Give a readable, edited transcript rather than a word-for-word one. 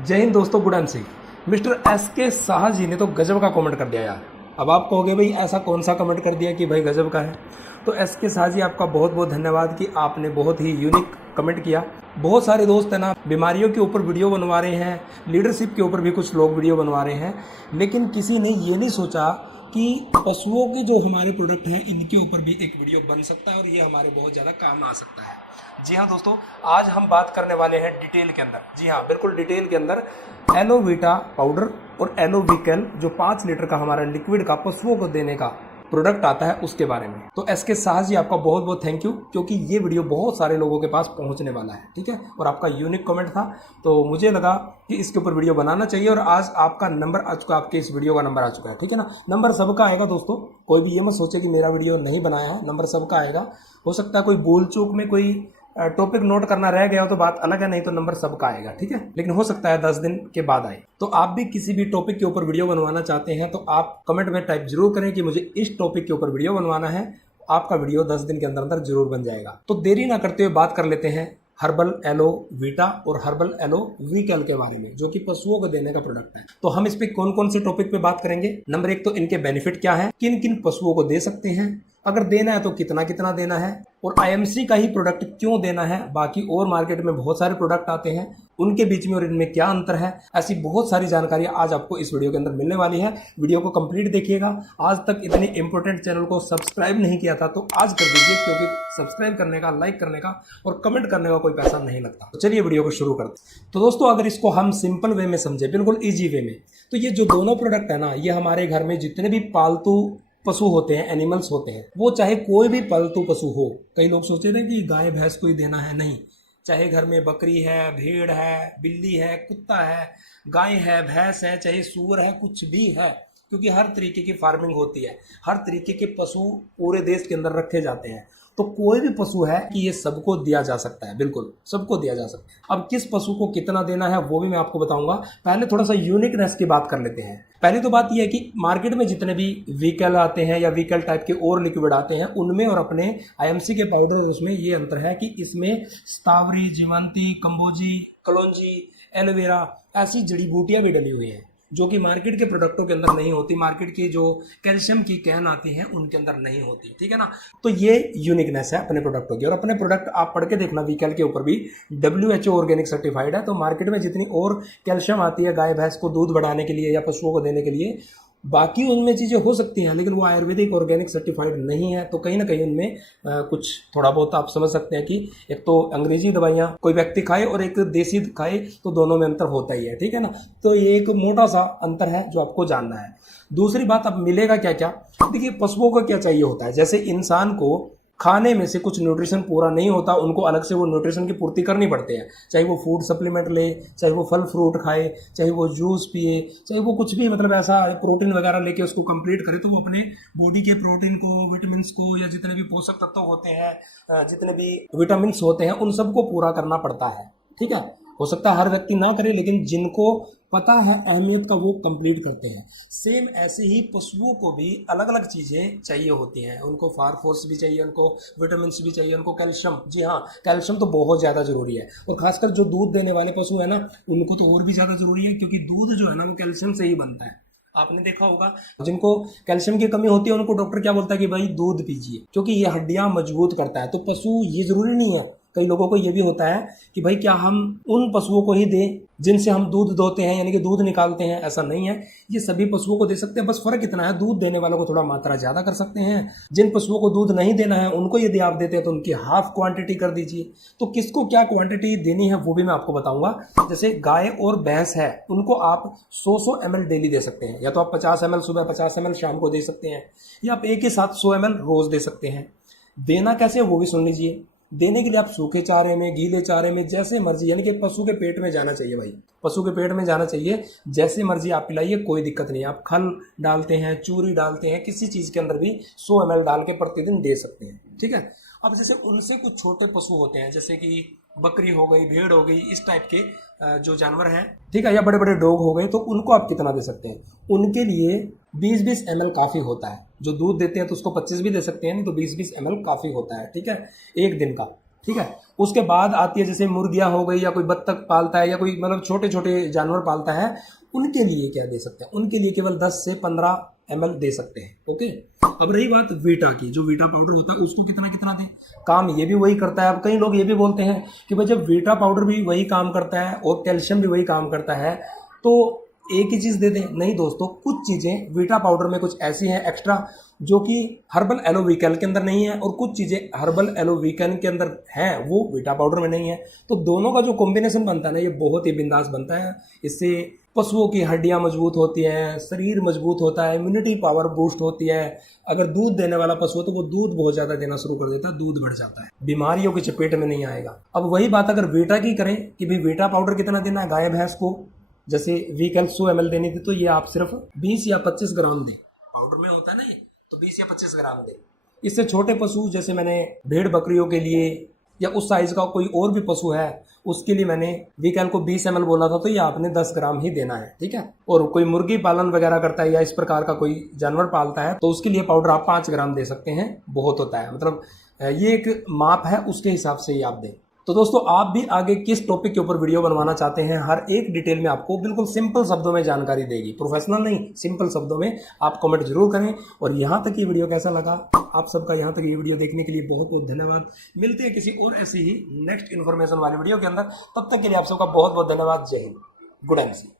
जय हिंद दोस्तों, good and mister S के शाह जी ने तो गजब का कमेंट कर दिया यार। अब आप कहोगे भाई ऐसा कौन सा कमेंट कर दिया कि भाई गजब का है। तो एस के शाह जी, आपका बहुत बहुत धन्यवाद कि आपने बहुत ही यूनिक कमेंट किया। बहुत सारे दोस्त हैं ना, बीमारियों के ऊपर वीडियो बनवा रहे हैं, लीडरशिप के ऊपर भी कुछ लोग वीडियो बनवा रहे हैं, लेकिन किसी ने ये नहीं सोचा कि पशुओं के जो हमारे प्रोडक्ट हैं इनके ऊपर भी एक वीडियो बन सकता है और ये हमारे बहुत ज़्यादा काम आ सकता है। जी हाँ दोस्तों, आज हम बात करने वाले हैं डिटेल के अंदर, जी हाँ बिल्कुल डिटेल के अंदर, एलोवीटा पाउडर और एलोविकल जो 5 लीटर का हमारा लिक्विड का पशुओं को देने का प्रोडक्ट आता है उसके बारे में। तो एस के शाह जी, आपका बहुत बहुत थैंक यू, क्योंकि ये वीडियो बहुत सारे लोगों के पास पहुंचने वाला है, ठीक है। और आपका यूनिक कमेंट था तो मुझे लगा कि इसके ऊपर वीडियो बनाना चाहिए। और आज आपका नंबर आ चुका, आपके इस वीडियो का नंबर आ चुका है, ठीक है ना। नंबर सबका आएगा दोस्तों, कोई भी ये मत सोचे कि मेरा वीडियो नहीं बनाया है, नंबर सबका आएगा। हो सकता है कोई बोल चूक में कोई टॉपिक नोट करना रह गया हो तो बात अलग है, नहीं तो नंबर सबका आएगा, ठीक है। लेकिन हो सकता है 10 दिन के बाद आए। तो आप भी किसी भी टॉपिक के ऊपर वीडियो बनवाना चाहते हैं तो आप कमेंट में टाइप जरूर करें कि मुझे इस टॉपिक के ऊपर वीडियो बनवाना है। आपका वीडियो 10 दिन के अंदर अंदर जरूर बन जाएगा। तो देरी ना करते हुए बात कर लेते हैं हर्बल एलोवीटा और हर्बल एलोविकल के बारे में, जो कि पशुओं को देने का प्रोडक्ट है। तो हम इस पे कौन कौन से टॉपिक पे बात करेंगे। नंबर 1 तो इनके बेनिफिट क्या है, किन किन पशुओं को दे सकते हैं, अगर देना है तो कितना कितना देना है, और आईएमसी का ही प्रोडक्ट क्यों देना है। बाकी और मार्केट में बहुत सारे प्रोडक्ट आते हैं, उनके बीच में और इनमें क्या अंतर है। ऐसी बहुत सारी जानकारी आज आपको इस वीडियो के अंदर मिलने वाली है। वीडियो को कंप्लीट देखिएगा। आज तक इतने इंपॉर्टेंट चैनल को सब्सक्राइब नहीं किया था तो आज कर दीजिए, क्योंकि सब्सक्राइब करने का, लाइक करने का और कमेंट करने का कोई पैसा नहीं लगता। तो चलिए वीडियो को शुरू करते हैं। तो दोस्तों, अगर इसको हम सिंपल वे में समझे, बिल्कुल ईजी वे में, तो ये जो दोनों प्रोडक्ट है ना, ये हमारे घर में जितने भी पालतू पशु होते हैं, एनिमल्स होते हैं, वो चाहे कोई भी पालतू पशु हो। कई लोग सोचते थे कि गाय भैंस को ही देना है, नहीं। चाहे घर में बकरी है, भेड़ है, बिल्ली है, कुत्ता है, गाय है, भैंस है, चाहे सूअर है, कुछ भी है, क्योंकि हर तरीके की फार्मिंग होती है, हर तरीके के पशु पूरे देश के अंदर रखे जाते हैं। तो कोई भी पशु है कि ये सबको दिया जा सकता है, बिल्कुल सबको दिया जा सकता है। अब किस पशु को कितना देना है वो भी मैं आपको बताऊंगा। पहले थोड़ा सा यूनिकनेस की बात कर लेते हैं। पहली तो बात यह है कि मार्केट में जितने भी व्हीकल आते हैं या व्हीकल टाइप के और लिक्विड आते हैं, उनमें और अपने आईएमसी के पाउडर, उसमें ये अंतर है कि इसमें स्टावरी, जीवंती, कंबोजी, कलौंजी, एलोवेरा ऐसी जड़ी बूटियां भी डली हुई हैं, जो कि मार्केट के प्रोडक्टों के अंदर नहीं होती। मार्केट की जो कैल्शियम की कैन आती है उनके अंदर नहीं होती, ठीक है ना। तो ये यूनिकनेस है अपने प्रोडक्टों की। और अपने प्रोडक्ट आप पढ़ के देखना, व्हीकल के ऊपर भी WHO ऑर्गेनिक सर्टिफाइड है। तो मार्केट में जितनी और कैल्शियम आती है गाय भैंस को दूध बढ़ाने के लिए या पशुओं को देने के लिए, बाकी उनमें चीज़ें हो सकती हैं, लेकिन वो आयुर्वेदिक ऑर्गेनिक सर्टिफाइड नहीं है। तो कहीं ना कहीं उनमें कुछ थोड़ा बहुत आप समझ सकते हैं कि एक तो अंग्रेजी दवाइयाँ कोई व्यक्ति खाए और एक देसी खाए, तो दोनों में अंतर होता ही है, ठीक है ना। तो ये एक मोटा सा अंतर है जो आपको जानना है। दूसरी बात, अब मिलेगा क्या क्या। देखिए, पशुओं को क्या चाहिए होता है, जैसे इंसान को खाने में से कुछ न्यूट्रिशन पूरा नहीं होता, उनको अलग से वो न्यूट्रिशन की पूर्ति करनी पड़ती है। चाहे वो फूड सप्लीमेंट ले, चाहे वो फल फ्रूट खाए, चाहे वो जूस पिए, चाहे वो कुछ भी मतलब ऐसा प्रोटीन वगैरह लेके उसको कंप्लीट करे, तो वो अपने बॉडी के प्रोटीन को, विटामिन को, या जितने भी पोषक तत्व होते हैं, जितने भी विटामिन होते हैं, उन सबको पूरा करना पड़ता है, ठीक है। हो सकता है हर व्यक्ति ना करे, लेकिन जिनको पता है अहमियत का वो कंप्लीट करते हैं। सेम ऐसे ही पशुओं को भी अलग अलग चीज़ें चाहिए होती हैं। उनको फास्फोरस भी चाहिए, उनको विटामिन भी चाहिए, उनको कैल्शियम, जी हाँ कैल्शियम तो बहुत ज़्यादा ज़रूरी है। और खासकर जो दूध देने वाले पशु है ना, उनको तो और भी ज़्यादा ज़रूरी है, क्योंकि दूध जो है ना वो कैल्शियम से ही बनता है। आपने देखा होगा जिनको कैल्शियम की कमी होती है उनको डॉक्टर क्या बोलता है कि भाई दूध पीजिए, क्योंकि ये हड्डियां मजबूत करता है। तो पशु ये जरूरी नहीं है, कई लोगों को ये भी होता है कि भाई क्या हम उन पशुओं को ही दें जिनसे हम दूध दोते हैं, यानी कि दूध निकालते हैं। ऐसा नहीं है, ये सभी पशुओं को दे सकते हैं। बस फर्क इतना है, दूध देने वालों को थोड़ा मात्रा ज्यादा कर सकते हैं। जिन पशुओं को दूध नहीं देना है उनको यदि आप देते हैं तो उनकी हाफ क्वांटिटी कर दीजिए। तो किसको क्या क्वांटिटी देनी है वो भी मैं आपको बताऊंगा। जैसे गाय और भैंस है, उनको आप 100 ml डेली दे सकते हैं, या तो आप 50 ml सुबह, 50 ml शाम को दे सकते हैं, या आप एक ही साथ 100 ml रोज दे सकते हैं। देना कैसे वो भी सुन लीजिए। देने के लिए आप सूखे चारे में, गीले चारे में, जैसे मर्जी, यानी कि पशु के पेट में जाना चाहिए भाई, पशु के पेट में जाना चाहिए। जैसे मर्जी आप पिलाइए, कोई दिक्कत नहीं है। आप खल डालते हैं, चूरी डालते हैं, किसी चीज़ के अंदर भी 100 ml डाल के प्रतिदिन दे सकते हैं, ठीक है। अब जैसे उनसे कुछ छोटे पशु होते हैं, जैसे कि बकरी हो गई, भेड़ हो गई, इस टाइप के जो जानवर हैं, ठीक है, या बड़े बड़े डॉग हो गए, तो उनको आप कितना दे सकते हैं। उनके लिए 20-20 ml काफ़ी होता है। जो दूध देते हैं तो उसको 25 भी दे सकते हैं, नहीं तो 20-20 ml काफ़ी होता है, ठीक है, एक दिन का। ठीक है। उसके बाद आती है जैसे मुर्गियाँ हो गई, या कोई बत्तख पालता है, या कोई मतलब छोटे छोटे जानवर पालता है, उनके लिए क्या दे सकते हैं, उनके लिए केवल 10 से 15 ml दे सकते हैं। ओके। अब रही बात वीटा की, जो वीटा पाउडर होता है उसको कितना कितना दें, काम ये भी वही करता है। अब कई लोग ये भी बोलते हैं कि भाई जब वीटा पाउडर भी वही काम करता है और कैल्शियम भी वही काम करता है तो एक ही चीज़ दे दें। नहीं दोस्तों, कुछ चीज़ें वीटा पाउडर में कुछ ऐसी हैं एक्स्ट्रा जो कि हर्बल एलोवीकल के अंदर नहीं है, और कुछ चीज़ें हर्बल एलोवीकन के अंदर हैं वो वीटा पाउडर में नहीं है। तो दोनों का जो कॉम्बिनेशन बनता है ना, ये बहुत ही बिंदास बनता है। इससे पशुओं की हड्डियां मजबूत होती हैं, शरीर मजबूत होता है, इम्यूनिटी पावर बूस्ट होती है। अगर दूध देने वाला पशु हो तो वो दूध बहुत ज़्यादा देना शुरू कर देता है, दूध बढ़ जाता है, बीमारियों की चपेट में नहीं आएगा। अब वही बात अगर वीटा की करें कि भाई वीटा पाउडर कितना देना है गाय भैंस को, जैसे वीकल 100 ml देनी थी, तो ये आप सिर्फ 20 या 25 ग्राम दें। पाउडर में होता है ना ये, तो 20 या 25 ग्राम दें। इससे छोटे पशु जैसे मैंने भेड़ बकरियों के लिए या उस साइज का कोई और भी पशु है उसके लिए मैंने वीकल को 20 ml बोला था, तो ये आपने 10 ग्राम ही देना है, ठीक है। और कोई मुर्गी पालन वगैरह करता है या इस प्रकार का कोई जानवर पालता है तो उसके लिए पाउडर आप 5 ग्राम दे सकते हैं, बहुत होता है। मतलब ये एक माप है, उसके हिसाब से ही आप दें। तो दोस्तों, आप भी आगे किस टॉपिक के ऊपर वीडियो बनवाना चाहते हैं, हर एक डिटेल में आपको बिल्कुल सिंपल शब्दों में जानकारी देगी, प्रोफेशनल नहीं, सिंपल शब्दों में। आप कमेंट जरूर करें। और यहाँ तक ये वीडियो कैसा लगा, आप सबका यहाँ तक ये वीडियो देखने के लिए बहुत बहुत धन्यवाद। मिलते हैं किसी और ऐसी ही नेक्स्ट इन्फॉर्मेशन वाली वीडियो के अंदर, तब तक के लिए आप सबका बहुत बहुत धन्यवाद। जय हिंद, गुड एमसी।